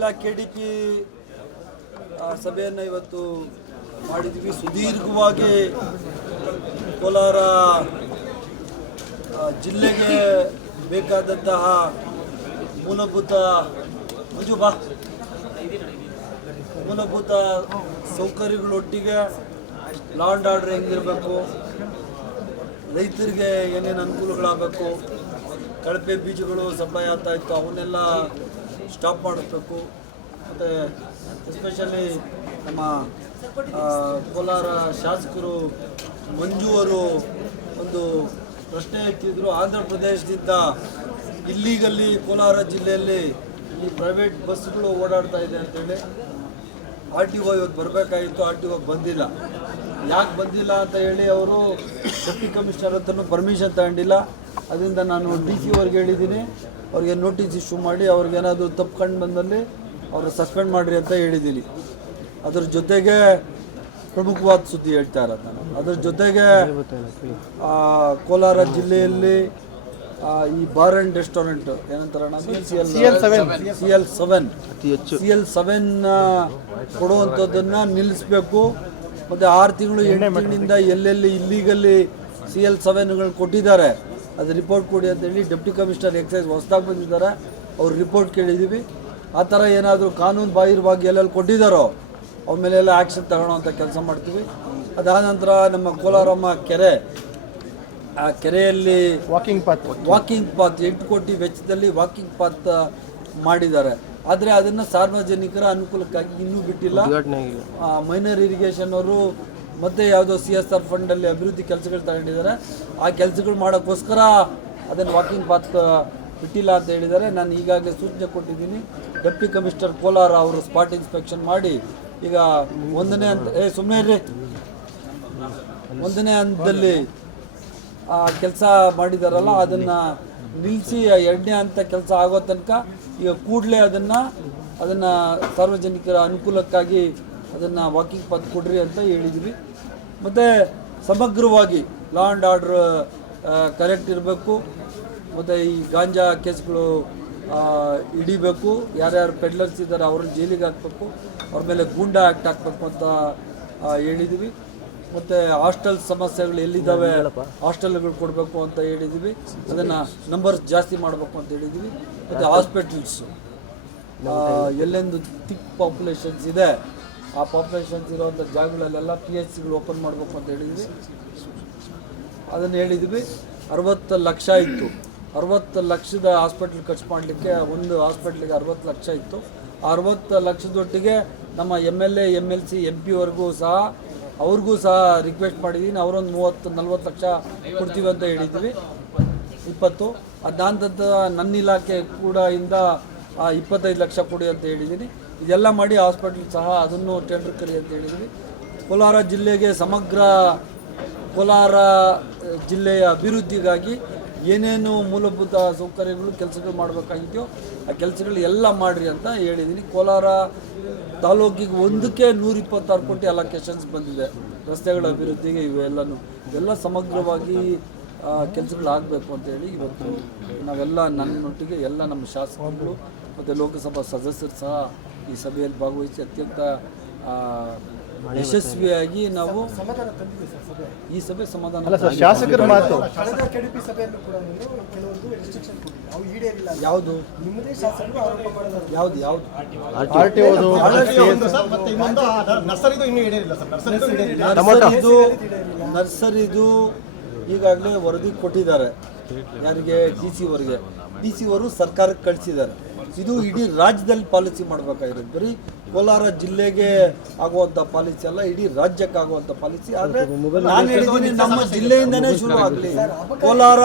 ಜಿಲ್ಲಾ ಕೆಡಿಪಿ ಸಭೆಯನ್ನು ಇವತ್ತು ಮಾಡಿದ್ವಿ. ಸುದೀರ್ಘವಾಗಿ ಕೋಲಾರ ಜಿಲ್ಲೆಗೆ ಬೇಕಾದಂತಹ ಮೂಲಭೂತ ಮಂಜುಬಾ ಮೂಲಭೂತ ಸೌಕರ್ಯಗಳೊಟ್ಟಿಗೆ ಲಾ ಆರ್ಡರ್ ಹೆಂಗಿರಬೇಕು, ರೈತರಿಗೆ ಏನೇನು ಅನುಕೂಲಗಳಾಗಬೇಕು, ಕಳಪೆ ಬೀಜಗಳು ಸಪ್ಲೈ ಆಗ್ತಾ ಇತ್ತು, ಅವನ್ನೆಲ್ಲ ಸ್ಟಾಪ್ ಮಾಡಬೇಕು. ಮತ್ತು ಎಸ್ಪೆಷಲಿ ನಮ್ಮ ಕೋಲಾರ ಶಾಸಕರು ಮಂಜು ಅವರು ಒಂದು ಪ್ರಶ್ನೆ ಎತ್ತಿದ್ರು. ಆಂಧ್ರ ಪ್ರದೇಶದಿಂದ ಇಲ್ಲಿಗಲ್ಲಿ ಕೋಲಾರ ಜಿಲ್ಲೆಯಲ್ಲಿ ಈ ಪ್ರೈವೇಟ್ ಬಸ್ಗಳು ಓಡಾಡ್ತಾ ಇದೆ ಅಂತೇಳಿ. ಆರ್ ಟಿ ಒ ಇವತ್ತು ಬರಬೇಕಾಗಿತ್ತು. ಆರ್ ಟಿ ಒ ಬಂದಿಲ್ಲ. ಯಾಕೆ ಬಂದಿಲ್ಲ ಅಂತ ಹೇಳಿ ಅವರು ಡೆಪ್ಟಿ ಕಮಿಷನರ್ ಹತ್ರನೂ ಪರ್ಮಿಷನ್ ತಗೊಂಡಿಲ್ಲ. ಅದರಿಂದ ನಾನು ಡಿ ಸಿ ಅವ್ರಿಗೆ ಹೇಳಿದ್ದೀನಿ. ಅವ್ರಿಗೆ ನೋಟಿಸ್ ಇಶ್ಯೂ ಮಾಡಿ ಅವ್ರಿಗೇನಾದರೂ ತಪ್ಪು ಕಂಡು ಬಂದಲ್ಲಿ ಅವ್ರು ಸಸ್ಪೆಂಡ್ ಮಾಡಿರಿ ಅಂತ ಹೇಳಿದ್ದೀನಿ. ಅದ್ರ ಜೊತೆಗೆ ಪ್ರಮುಖವಾದ ಸುದ್ದಿ ಹೇಳ್ತಾ ಇರೋದು ನಾನು. ಅದ್ರ ಜೊತೆಗೆ ಆ, ಕೋಲಾರ ಜಿಲ್ಲೆಯಲ್ಲಿ ಆ, ಈ bar and restaurant ಏನಂತಾರಣ C L seven C L seven C L seven ಕೊಡುವಂಥದ್ದನ್ನು ನಿಲ್ಲಿಸಬೇಕು. ಮತ್ತು ಆರು ತಿಂಗಳು ಎಂಟು ತಿಂಗಳಿಂದ ಎಲ್ಲೆಲ್ಲಿ ಇಲ್ಲಿಗಲ್ಲಿ ಸಿ ಎಲ್ ಸೆವೆನ್ಗಳು ಕೊಟ್ಟಿದ್ದಾರೆ. ಅದು ರಿಪೋರ್ಟ್ ಕೊಡಿ ಅಂತೇಳಿ ಡೆಪ್ಟಿ ಕಮಿಷನರ್ ಎಕ್ಸೈಸ್ ಹೊಸದಾಗಿ ಬಂದಿದ್ದಾರೆ. ಅವ್ರು ರಿಪೋರ್ಟ್ ಕೇಳಿದ್ದೀವಿ ಆ ಥರ ಏನಾದರೂ ಕಾನೂನು ಬಾಹಿರವಾಗಿ ಎಲ್ಲೆಲ್ಲಿ ಕೊಟ್ಟಿದ್ದಾರೋ ಅವ್ರ ಮೇಲೆಲ್ಲ ಆ್ಯಕ್ಷನ್ ಅಂತ ಕೆಲಸ ಮಾಡ್ತೀವಿ. ಅದಾದ ನಂತರ ನಮ್ಮ ಕೋಲಾರಮ್ಮ ಕೆರೆ ಆ ಕೆರೆಯಲ್ಲಿ ವಾಕಿಂಗ್ ಪಾತ್ ವಾಕಿಂಗ್ ಪಾತ್ ಎಂಟು ಕೋಟಿ ವೆಚ್ಚದಲ್ಲಿ ವಾಕಿಂಗ್ ಪಾತ್ ಮಾಡಿದ್ದಾರೆ. ಆದರೆ ಅದನ್ನು ಸಾರ್ವಜನಿಕರ ಅನುಕೂಲಕ್ಕಾಗಿ ಇನ್ನೂ ಬಿಟ್ಟಿಲ್ಲ. ಮೈನರ್ ಇರಿಗೇಷನ್ ಅವರು ಮತ್ತೆ ಯಾವುದೋ ಸಿ ಎಸ್ ಆರ್ ಫಂಡಲ್ಲಿ ಅಭಿವೃದ್ಧಿ ಕೆಲಸಗಳು ತಗೊಂಡಿದ್ದಾರೆ. ಆ ಕೆಲಸಗಳು ಮಾಡೋಕ್ಕೋಸ್ಕರ ಅದನ್ನು ವಾಕಿಂಗ್ ಪಾತ್ ಬಿಟ್ಟಿಲ್ಲ ಅಂತ ಹೇಳಿದ್ದಾರೆ. ನಾನು ಈಗಾಗಲೇ ಸೂಚನೆ ಕೊಟ್ಟಿದ್ದೀನಿ. ಡೆಪ್ಟಿ ಕಮಿಷನರ್ ಕೋಲಾರ ಅವರು ಸ್ಪಾಟ್ ಇನ್ಸ್ಪೆಕ್ಷನ್ ಮಾಡಿ ಈಗ ಒಂದನೇ ಹಂತ ಏ ಸುಮ್ಮನೆ ಒಂದನೇ ಹಂತದಲ್ಲಿ ಆ ಕೆಲಸ ಮಾಡಿದಾರಲ್ಲ ಅದನ್ನು ನಿಲ್ಲಿಸಿ ಎರಡನೇ ಹಂತ ಕೆಲಸ ಆಗೋ ತನಕ ಈಗ ಕೂಡಲೇ ಅದನ್ನು ಅದನ್ನು ಸಾರ್ವಜನಿಕರ ಅನುಕೂಲಕ್ಕಾಗಿ ಅದನ್ನು ವಾಕಿಂಗ್ ಪಾತ್ ಕೊಡ್ರಿ ಅಂತ ಹೇಳಿದ್ವಿ. ಮತ್ತು ಸಮಗ್ರವಾಗಿ ಲಾ ಆ್ಯಂಡ್ ಆರ್ಡ್ರ್ ಕರೆಕ್ಟ್ ಇರಬೇಕು. ಮತ್ತು ಈ ಗಾಂಜಾ ಕೇಸ್ಗಳು ಹಿಡಿಬೇಕು. ಯಾರ್ಯಾರು ಪೆಡ್ಲರ್ಸ್ ಇದ್ದಾರೆ ಅವ್ರನ್ನ ಜೈಲಿಗೆ ಹಾಕಬೇಕು. ಅವ್ರ ಮೇಲೆ ಗೂಂಡಾ ಆ್ಯಕ್ಟ್ ಹಾಕಬೇಕು ಅಂತ ಹೇಳಿದ್ವಿ. ಮತ್ತು ಹಾಸ್ಟೆಲ್ ಸಮಸ್ಯೆಗಳು ಎಲ್ಲಿದ್ದಾವೆ ಹಾಸ್ಟೆಲ್ಗಳು ಕೊಡಬೇಕು ಅಂತ ಹೇಳಿದ್ವಿ ಅದನ್ನು ನಂಬರ್ಸ್ ಜಾಸ್ತಿ ಮಾಡಬೇಕು ಅಂತ ಹೇಳಿದ್ವಿ ಮತ್ತು ಹಾಸ್ಪಿಟಲ್ಸು ಎಲ್ಲೆಂದು ತಿಕ್ ಪಾಪ್ಯುಲೇಷನ್ಸ್ ಇದೆ ಆ ಪಾಪ್ಯುಲೇಷನ್ಸ್ ಇರೋವಂಥ ಜಾಗಗಳಲ್ಲೆಲ್ಲ ಪಿ ಎಚ್ ಸಿಗಳು ಓಪನ್ ಮಾಡಬೇಕು ಅಂತ ಹೇಳಿದ್ವಿ ಅದನ್ನು ಹೇಳಿದ್ವಿ ಅರವತ್ತು ಲಕ್ಷ ಇತ್ತು. ಅರವತ್ತು ಲಕ್ಷದ ಹಾಸ್ಪಿಟ್ಲ್ ಖರ್ಚು ಮಾಡಲಿಕ್ಕೆ ಒಂದು ಹಾಸ್ಪಿಟ್ಲಿಗೆ ಅರವತ್ತು ಲಕ್ಷ ಇತ್ತು. ಆ ಅರವತ್ತು ಲಕ್ಷದೊಟ್ಟಿಗೆ ನಮ್ಮ M L A M L C M ಪಿವರೆಗೂ ಸಹ ಅವ್ರಿಗೂ ಸಹ ರಿಕ್ವೆಸ್ಟ್ ಮಾಡಿದ್ದೀನಿ ಅವರೊಂದು ಮೂವತ್ತು, ನಲ್ವತ್ತು ಲಕ್ಷ ಕೊಡ್ತೀವಿ ಅಂತ ಹೇಳಿದ್ವಿ. ಇಪ್ಪತ್ತು. ಅದಾಂತದ ನನ್ನ ಇಲಾಖೆ ಕೂಡ ಇಂದ ಇಪ್ಪತ್ತೈದು ಲಕ್ಷ ಕೊಡಿ ಅಂತ ಹೇಳಿದ್ದೀನಿ ಇದೆಲ್ಲ ಮಾಡಿ ಹಾಸ್ಪಿಟ್ಲ್ ಸಹ ಅದನ್ನು ಟೆಂಡರ್ ಕರಿ ಅಂತ ಹೇಳಿದ್ವಿ ಕೋಲಾರ ಜಿಲ್ಲೆಗೆ ಸಮಗ್ರ ಕೋಲಾರ ಜಿಲ್ಲೆಯ ಅಭಿವೃದ್ಧಿಗಾಗಿ ಏನೇನು ಮೂಲಭೂತ ಸೌಕರ್ಯಗಳು ಕೆಲಸಗಳು ಮಾಡಬೇಕಾಗಿದೆಯೋ ಆ ಕೆಲಸಗಳು ಎಲ್ಲ ಮಾಡಿರಿ ಅಂತ ಹೇಳಿದ್ದೀನಿ ಕೋಲಾರ ತಾಲೂಕಿಗೆ ಒಂದಕ್ಕೆ ನೂರ ಇಪ್ಪತ್ತಾರು ಕೋಟಿ ಅಲೋಕೇಶನ್ಸ್ ಬಂದಿದೆ. ರಸ್ತೆಗಳ ಅಭಿವೃದ್ಧಿಗೆ ಇವೆಲ್ಲನೂ. ಇವೆಲ್ಲ ಸಮಗ್ರವಾಗಿ ಕೆಲಸಗಳಾಗಬೇಕು ಅಂತೇಳಿ ಇವತ್ತು ನಾವೆಲ್ಲ ನನ್ನೊಟ್ಟಿಗೆ ಎಲ್ಲ ನಮ್ಮ ಶಾಸಕರು ಮತ್ತು ಲೋಕಸಭಾ ಸದಸ್ಯರು ಸಹ ಈ ಸಭೆಯಲ್ಲಿ ಭಾಗವಹಿಸಿ ಅತ್ಯಂತ ಯಶಸ್ವಿಯಾಗಿ ನಾವು ಈ ಸಭೆ ಸಮಾಧಾನ ಅಲ್ಲ ಸರ್ ಶಾಸಕರ ಮಾತು. ಕಳೆದ ಕೆಡಿಪಿ ಸಭೆಯಲ್ಲೂ ಕೂಡ ನೀವು ಕೆಲವೊಂದು ರೆಸ್ಟ್ರಿಕ್ಷನ್ ಕೊಟ್ಟಿದ್ದೀರಿ ಅವು ಈಡೇರಿಲ್ಲ. ಯಾವುದು? ನಿಮ್ಮದೇ ಶಾಸಕರು ಆರೋಪ ಮಾಡೋದು ಯಾವುದು ಯಾವುದು? ಆರ್ ಟಿ ಓದು ಮತ್ತೆ ಇನ್ನೊಂದು ನರ್ಸರಿದು ಇನ್ನೂ ಈಡೇರಿಲ್ಲ ಸರ್. ನರ್ಸರಿದು ಈಡೇರಿಲ್ಲ. ನರ್ಸರಿದು ನರ್ಸರಿದು ಈಗಾಗಲೇ ವರದಿ ಕೊಟ್ಟಿದ್ದಾರೆ. ಯಾರಿಗೆ? ಡಿ ಸಿ ಅವರಿಗೆ. ಡಿ ಸಿ ಅವರು ಸರ್ಕಾರಕ್ಕೆ ಕಳಿಸಿದ್ದಾರೆ. ಇದು ಇಡೀ ರಾಜ್ಯದಲ್ಲಿ ಪಾಲಿಸಿ ಮಾಡಬೇಕಾಗಿರೋದು. ಬರೀ ಕೋಲಾರ ಜಿಲ್ಲೆಗೆ ಆಗುವಂಥ ಪಾಲಿಸಿ ಅಲ್ಲ ಇಡೀ ರಾಜ್ಯಕ್ಕೆ ಆಗುವಂಥ ಪಾಲಿಸಿ. ಆದರೆ ನಾನು ಹೇಳಿದ್ದೀನಿ ನಮ್ಮ ಜಿಲ್ಲೆಯಿಂದನೇ ಶುರು ಆಗಲಿ. ಕೋಲಾರ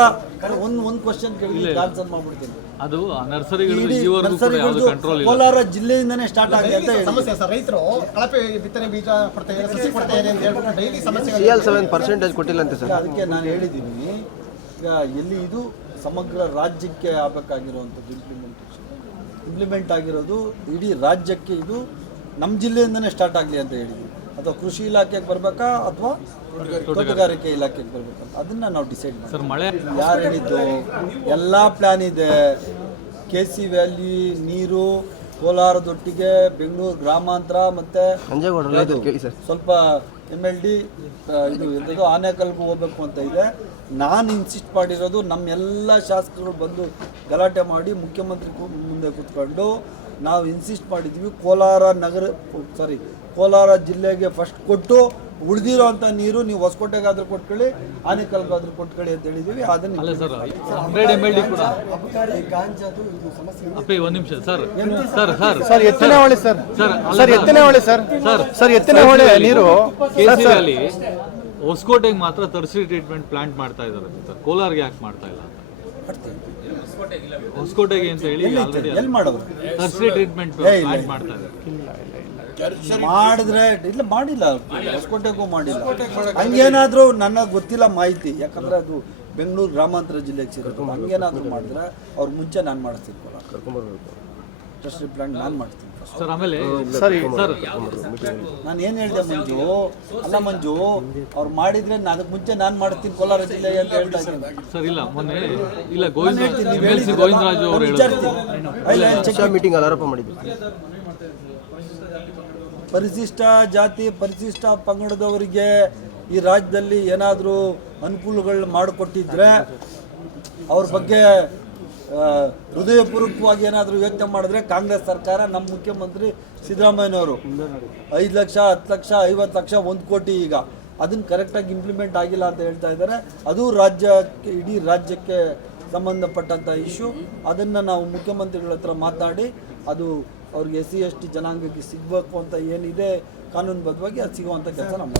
ಒಂದು ಒಂದು ಕ್ವಶನ್ ಕೇಳಿ ಆನ್ಸರ್ ಮಾಡ್ಬಿಡ್ತೀನಿ. ಅದು ನರ್ಸರಿಗಳು ಇಡೀ ಕೂಡ ಯಾವುದು ಕಂಟ್ರೋಲ್ ಇಲ್ಲ. ಕೋಲಾರ ಜಿಲ್ಲೆಯಿಂದನೇ ಸ್ಟಾರ್ಟ್ ಆಗಲಿ ಅಂತ ಹೇಳಿ ಸಮಸ್ಯೆ ಸರ್ ರೈತರು ಕಳಪೆ ಬಿತ್ತನೆ ಬೀಜ ಕೊಡ್ತಾ ಇದ್ದಾರೆ ಸಸಿ ಕೊಡ್ತಾ ಇದೆ ಅಂತ ಹೇಳ್ಬಿಟ್ಟು ಡೈಲಿ ಸಮಸ್ಯೆ ಸೆವೆನ್ ಪರ್ಸೆಂಟೇಜ್ ಕೊಟ್ಟಿಲ್ಲಂತೆ ಸರ್. ಅದಕ್ಕೆ ನಾನು ಹೇಳಿದ್ದೀನಿ ಈಗ ಎಲ್ಲಿ ಇದು ಸಮಗ್ರ ರಾಜ್ಯಕ್ಕೆ ಆಗಬೇಕಾಗಿರುವಂಥದ್ದು ಇಂಪ್ಲಿಮೆಂಟೇಷನ್ ಇಂಪ್ಲಿಮೆಂಟ್ ಆಗಿರೋದು ಇಡೀ ರಾಜ್ಯಕ್ಕೆ ಇದು ನಮ್ಮ ಜಿಲ್ಲೆಯಿಂದನೇ ಸ್ಟಾರ್ಟ್ ಆಗಲಿ ಅಂತ ಹೇಳಿದ್ವಿ ಅಥವಾ ಕೃಷಿ ಇಲಾಖೆಗೆ ಬರಬೇಕಾ ಅಥವಾ ತೋಟಗಾರಿಕೆ ಇಲಾಖೆಗೆ ಬರಬೇಕಾ ಅದನ್ನು ನಾವು ಡಿಸೈಡ್ ಮಾಡಿ ಸರ್ ಮಳೆ ಯಾರು ಹೇಳಿದ್ದು? ಎಲ್ಲ ಪ್ಲ್ಯಾನ್ ಇದೆ. ಕೆ ಸಿ ವ್ಯಾಲಿ ನೀರು ಕೋಲಾರದೊಟ್ಟಿಗೆ ಬೆಂಗಳೂರು ಗ್ರಾಮಾಂತರ ಮತ್ತು ಸ್ವಲ್ಪ ಎಂ ಎಲ್ ಡಿ ಇದು ಎಂಥದ್ದು ಆನೆಕಲ್ಗೂ ಹೋಗ್ಬೇಕು ಅಂತ ಇದೆ. ನಾನು ಇನ್ಸಿಸ್ಟ್ ಮಾಡಿರೋದು ನಮ್ಮೆಲ್ಲ ಶಾಸಕರು ಬಂದು ಗಲಾಟೆ ಮಾಡಿ ಮುಖ್ಯಮಂತ್ರಿ ಕು- ಮುಂದೆ ಕೂತ್ಕೊಂಡು ನಾವು ಇನ್ಸಿಸ್ಟ್ ಮಾಡಿದ್ವಿ ಕೋಲಾರ ನಗರ ಸಾರಿ ಕೋಲಾರ ಜಿಲ್ಲೆಗೆ ಫಸ್ಟ್ ಕೊಟ್ಟು ಉಳಿದಿರೋ ಅಂಥ ನೀರು ನೀವು ಹೊಸಕೋಟೆಗಾದ್ರೂ ಕೊಟ್ಕೊಳ್ಳಿ ಆನೆಕಲ್ಗಾದ್ರೂ ಕೊಟ್ಕೊಳ್ಳಿ ಅಂತ ಹೇಳಿದ್ದೀವಿ. ಅದನ್ನ ಅಲ್ಲ sir sir sir. Sir sir. Yettinahole sir. Sir ಅಲ್ಲ sir Yettinahole sir. Sir ಎತ್ತಿನ ಹೊಳೆ ನೀರು. ಹೊಸಕೋಟೆಗೆ ಮಾತ್ರ ತರ್ಸಿ ಟ್ರೀಟ್ಮೆಂಟ್ ಪ್ಲಾಂಟ್ ಮಾಡ್ತಾ ಇದ್ದಾರೆ ಸರ್ ಕೋಲಾರ್ಗೆ ಯಾಕೆ ಮಾಡ್ತಾ ಇಲ್ಲ ಅಂತ. ಹೊಸಕೋಟೆಗೆ ಅಂತ ಹೇಳಿ ಆಲ್ರೆಡಿ ಎಲ್ಲಿ ಮಾಡೋದು? ತರ್ಸಿ ಟ್ರೀಟ್ಮೆಂಟ್ ಪ್ಲಾಂಟ್ ಇಲ್ಲ. ಮಾಡ್ತಾ ಇದ್ದಾರೆ. ಮಾಡಿದ್ರೆ ಇಲ್ಲ ಮಾಡಿಲ್ಲ. ಹೊಸಕೋಟೆಗೂ ಮಾಡಿಲ್ಲ. ಹಂಗೇನಾದ್ರೂ ನನಗೆ ಗೊತ್ತಿಲ್ಲ ಮಾಹಿತಿ. ಯಾಕಂದ್ರೆ ಅದು ಬೆಂಗಳೂರು ಗ್ರಾಮಾಂತರ ಜಿಲ್ಲೆಗೆ ಸೇರಿದ್ರು ಹಂಗೇನಾದ್ರೂ ಮಾಡಿದ್ರೆ ಅವ್ರ ಮುಂಚೆ ನಾನು ಮಾಡಿಸ್ತೀನಿ ಟ್ರಸ್ಟ್ ಪ್ಲಾಂಟ್ ನಾನು ಮಾಡ್ತೀನಿ. ಸರ್ ಆಮೇಲೆ ಸರಿ ಸರ್. ನಾನು ಏನು ಹೇಳಿದೆ ಮಂಜು? ಅಲ್ಲ ಮಂಜು ಅವ್ರು ಮಾಡಿದ್ರೆ ನಾನು ಅದಕ್ಕೆ ಮುಂಚೆ ನಾನು ಮಾಡ್ತೀನಿ ಕೋಲಾರ ಜಿಲ್ಲೆ ಅಂತ ಹೇಳ್ತಾ ಇದ್ದೀನಿ. ಸರ್ ಇಲ್ಲ ಮೊನ್ನೆ ಇಲ್ಲ ಗೋವಿಂದ ಗೋವಿಂದರಾಜು ಅವರು ಹೇಳಿದ್ರು. ಮೀಟಿಂಗ್ ಅಲ್ಲಿ ಆರೋಪ ಮಾಡಿದ್ರು. ಪರಿಶಿಷ್ಟ ಜಾತಿ ಪರಿಶಿಷ್ಟ ಪಂಗಡದವರಿಗೆ ಈ ರಾಜ್ಯದಲ್ಲಿ ಏನಾದರೂ ಅನುಕೂಲಗಳು ಮಾಡಿಕೊಟ್ಟಿದ್ರೆ ಅವ್ರ ಬಗ್ಗೆ ಹೃದಯಪೂರ್ವಕವಾಗಿ ಏನಾದರೂ ಯೋಚನೆ ಮಾಡಿದ್ರೆ ಕಾಂಗ್ರೆಸ್ ಸರ್ಕಾರ, ನಮ್ಮ ಮುಖ್ಯಮಂತ್ರಿ ಸಿದ್ದರಾಮಯ್ಯನವರು. ಐದು ಲಕ್ಷ, ಹತ್ತು ಲಕ್ಷ, ಐವತ್ತು ಲಕ್ಷ, ಒಂದು ಕೋಟಿ ಈಗ. ಅದನ್ನು ಕರೆಕ್ಟಾಗಿ ಇಂಪ್ಲಿಮೆಂಟ್ ಆಗಿಲ್ಲ ಅಂತ ಹೇಳ್ತಾ ಇದ್ದಾರೆ. ಅದು ರಾಜ್ಯಕ್ಕೆ, ಇಡೀ ರಾಜ್ಯಕ್ಕೆ ಸಂಬಂಧಪಟ್ಟಂಥ ಇಶ್ಯೂ ಅದನ್ನು ನಾವು ಮುಖ್ಯಮಂತ್ರಿಗಳ ಹತ್ರ ಮಾತಾಡಿ, ಅದು ಅವ್ರಿಗೆ ಎಸ್ ಸಿ, ಎಸ್ ಟಿ ಜನಾಂಗಕ್ಕೆ ಸಿಗಬೇಕು ಅಂತ ಏನಿದೆ, ಕಾನೂನುಬದ್ಧವಾಗಿ ಅದು ಸಿಗುವಂಥ ಕೆಲಸ ನಮ್ಮ